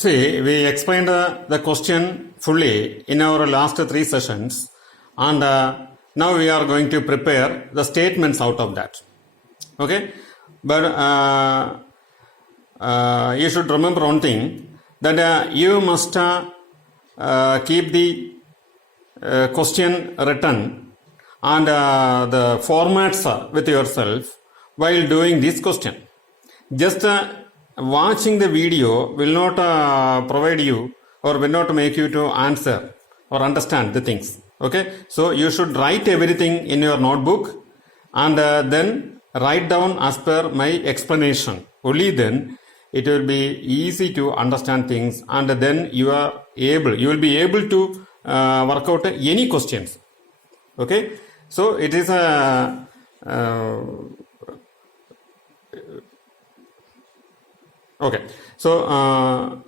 See, we explained the question fully in our last 3 sessions, and now we are going to prepare the statements out of that. Okay, but you should remember one thing, that you must keep the question written and the formats with yourself while doing this question. Just watching the video will not provide you or will not make you to answer or understand the things. Okay, so you should write everything in your notebook and then write down as per my explanation. Only then it will be easy to understand things, and then you will be able to work out any questions. Okay, so it is a okay, so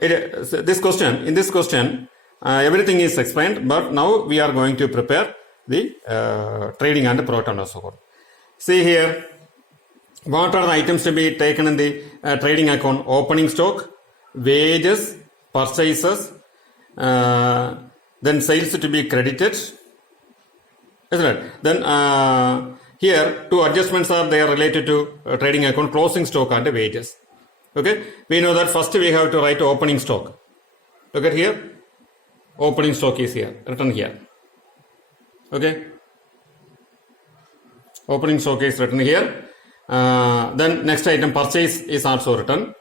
in this question everything is explained, but now we are going to prepare the trading and profit and loss account. See here, what are the items to be taken in the trading account? Opening stock, wages, purchases, then sales to be credited, isn't it? Then here two adjustments are there related to trading account: closing stock and wages. Okay, we know that first we have to write opening stock. Look at here, opening stock is here, written here. Okay, opening stock is written here. Then next item, purchase, is also written.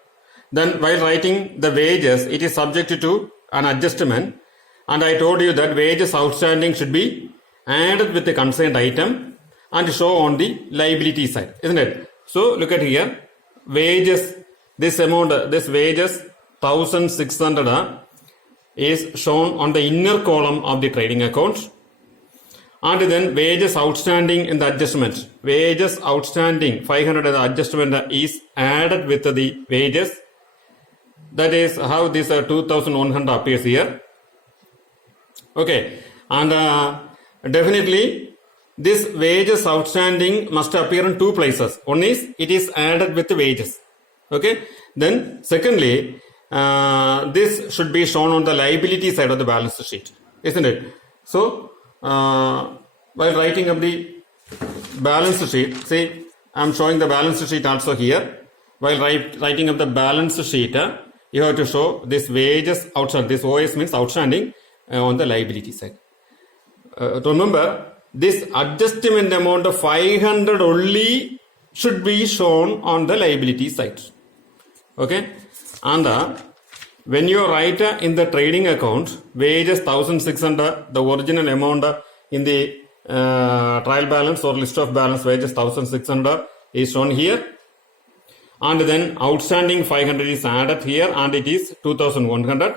Then while writing the wages, it is subject to an adjustment, and I told you that wages outstanding should be added with the concerned item and show on the liability side, isn't it? So look at here, wages, this amount, this wages 1600 is shown on the inner column of the trading account, and then wages outstanding in the adjustment, wages outstanding 500 the adjustment is added with the wages. That is how this 2100 appears here. Okay, and definitely this wages outstanding must appear in two places. One is it is added with the wages. Okay, then secondly, this should be shown on the liability side of the balance sheet, isn't it? So while writing up the balance sheet, see, I am showing the balance sheet also here. While writing up the balance sheet, you have to show this wages outstanding. This OS means outstanding on the liability side. Remember, this adjustment amount of 500 only should be shown on the liability side. Okay, and when you write in the trading account wages 1600, the original amount in the trial balance or list of balance wages 1600 is shown here, and then outstanding 500 is added here, and it is 2100.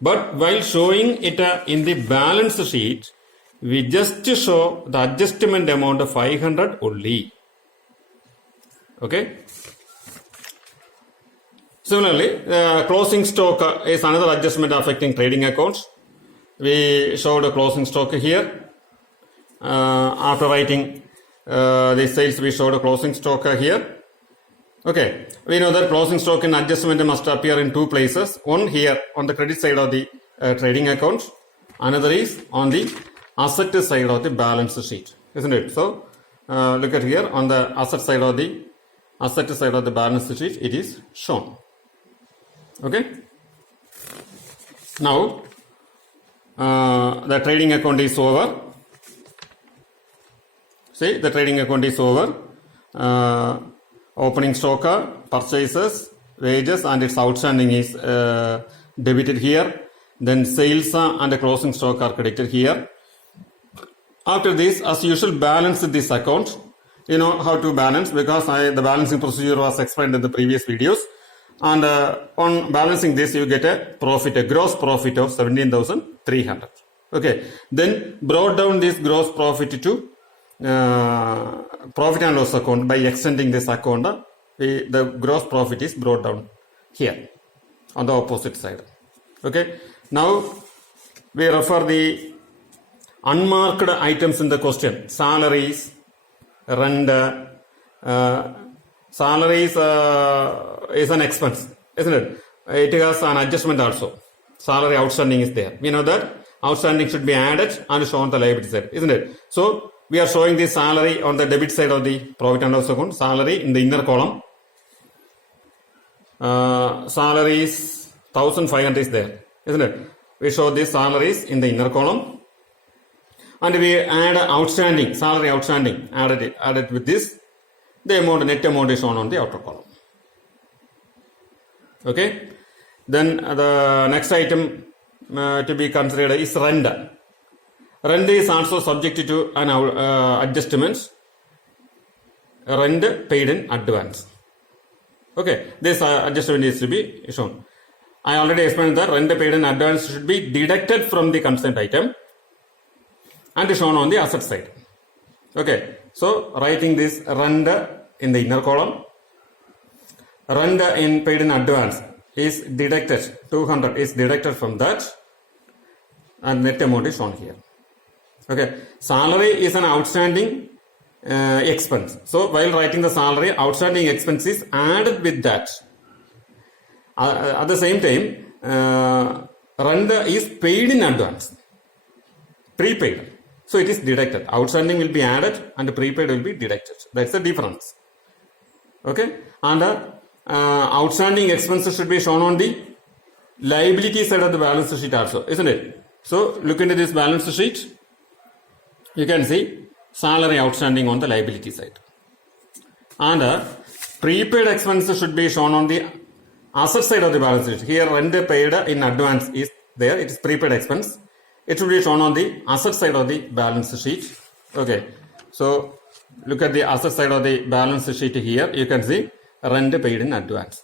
But while showing it in the balance sheet, we just show the adjustment amount of 500 only. Okay. Similarly, closing stock is another adjustment affecting trading accounts. We showed a closing stock here. After writing the sales, we showed a closing stock here. Okay, we know that closing stock in adjustment must appear in two places. One here on the credit side of the trading account. Another is on the asset side of the balance sheet, isn't it? So look at here, on the asset side of the balance sheet, it is shown. Okay, now the trading account is over. See, the trading account is over. Opening stock, purchases, wages, and its outstanding is debited here. Then sales and the closing stock are credited here. After this, as usual, balance this account. You know how to balance, because the balancing procedure was explained in the previous videos. And on balancing this, you get a profit, a gross profit of 17,300. Okay, then brought down this gross profit to profit and loss account by extending this account. The gross profit is brought down here on the opposite side. Okay, now we refer the unmarked items in the question. Salaries, rent, salaries is an expense, isn't it? it has an adjustment also. Salary outstanding is there. We know that outstanding should be added and shown on the liability side, isn't it? So we are showing the salary on the debit side of the profit and loss account. Salary in the inner column. Salary is 1500 is there, isn't it? We show the salaries in the inner column. And we add outstanding, salary outstanding, added with this. The amount, net amount is shown on the outer column. Okay. Then the next item to be considered is rent. Rent is also subject to an adjustment. Rent paid in advance. Okay, this adjustment is to be shown. I already explained that rent paid in advance should be deducted from the consent item and shown on the asset side. Okay, so writing this rent in the inner column. Rent in paid in advance is deducted, 200 is deducted from that, and net amount is shown here. Okay, salary is an outstanding expense. So while writing the salary, outstanding expense is added with that. At the same time, rent is paid in advance, prepaid. So it is deducted. Outstanding will be added and prepaid will be deducted. That's the difference. Okay, and outstanding expenses should be shown on the liability side of the balance sheet also, isn't it? So look into this balance sheet. You can see salary outstanding on the liability side. And prepaid expenses should be shown on the asset side of the balance sheet. Here rent paid in advance is there. It is prepaid expense. It should be shown on the asset side of the balance sheet. Okay. So look at the asset side of the balance sheet here. You can see rent paid in advance.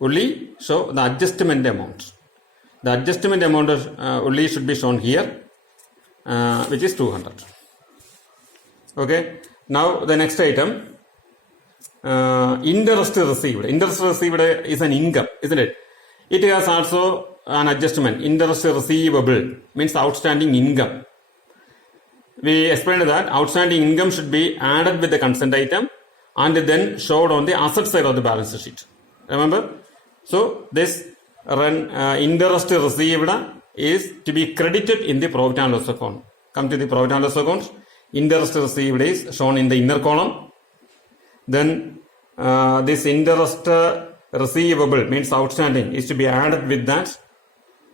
Only show the adjustment amount. The adjustment amount only should be shown here, which is 200. Okay. Now the next item, interest received. Interest received is an income, isn't it? It has also an adjustment. Interest receivable means outstanding income. We explained that outstanding income should be added with the consent item and then showed on the asset side of the balance sheet. Remember? So this interest received is to be credited in the profit and loss account. Come to the profit and loss account. Interest received is shown in the inner column. Then this interest receivable means outstanding is to be added with that.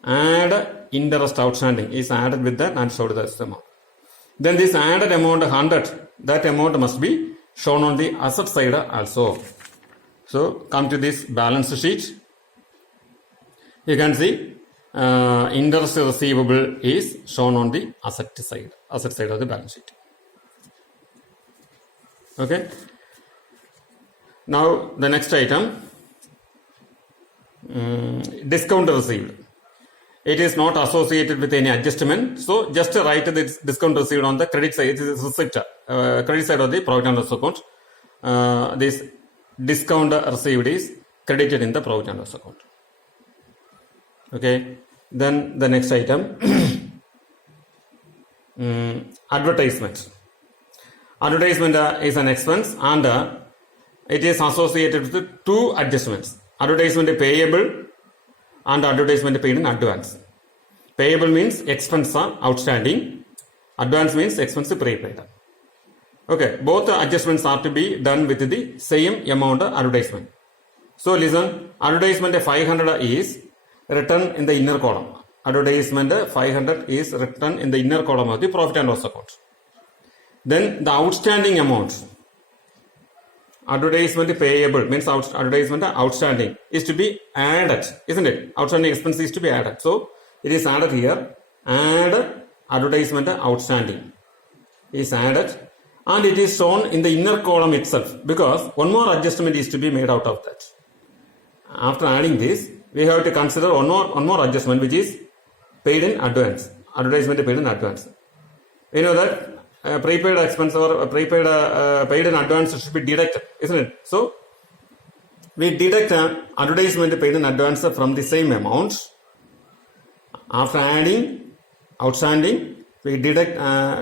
Add interest outstanding is added with that and showed the amount. Then this added amount 100, that amount must be shown on the asset side also. So come to this balance sheet. You can see interest receivable is shown on the asset side of the balance sheet. Okay. Now the next item, discount received. It is not associated with any adjustment. So just write the discount received on the credit side. It is receipt, credit side of the profit and loss account. This discount received is credited in the profit and loss account. Okay. Then the next item, advertisement. Advertisement is an expense and it is associated with two adjustments. Advertisement payable and advertisement paid in advance. Payable means expense outstanding. Advance means expense prepaid. Okay, both adjustments are to be done with the same amount of advertisement. So listen, advertisement 500 is written in the inner column. Advertisement 500 is written in the inner column of the profit and loss account. Then the outstanding amounts. Advertisement payable means advertisement outstanding is to be added, isn't it? Outstanding expense is to be added. So it is added here. Add advertisement outstanding is added and it is shown in the inner column itself because one more adjustment is to be made out of that. After adding this, we have to consider one more adjustment which is paid in advance. Advertisement paid in advance. We know that prepaid expense or prepaid paid in advance should be deducted, isn't it? So we deduct advertisement paid in advance from the same amount. After adding outstanding, we deduct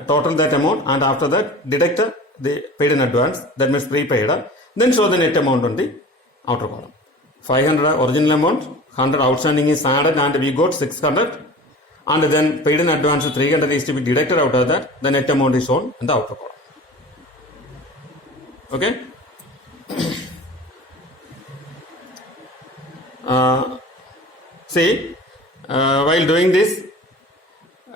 total that amount and after that deduct the paid in advance, that means prepaid. Then show the net amount on the outer column. 500 original amount, 100 outstanding is added and we got 600, and then paid in advance 300 is to be deducted out of that. The net amount is shown in the outer column. Okay. See, while doing this,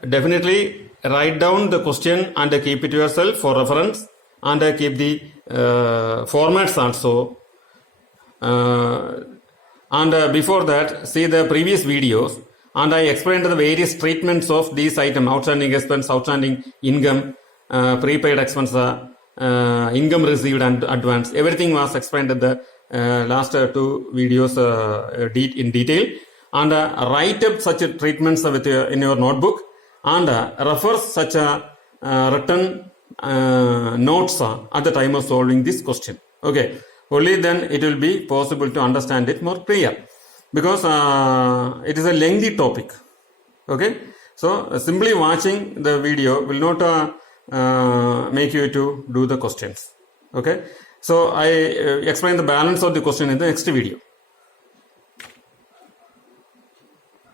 definitely write down the question and keep it yourself for reference, and keep the formats also. And before that, see the previous videos, and I explained the various treatments of these items: outstanding expense, outstanding income, prepaid expense, income received and advance. Everything was explained in the last two videos in detail. And write up such treatments with in your notebook, and refer such written notes at the time of solving this question. Okay, only then it will be possible to understand it more clear, because it is a lengthy topic. Okay, so simply watching the video will not make you to do the questions. Okay, so I explain the balance of the question in the next video.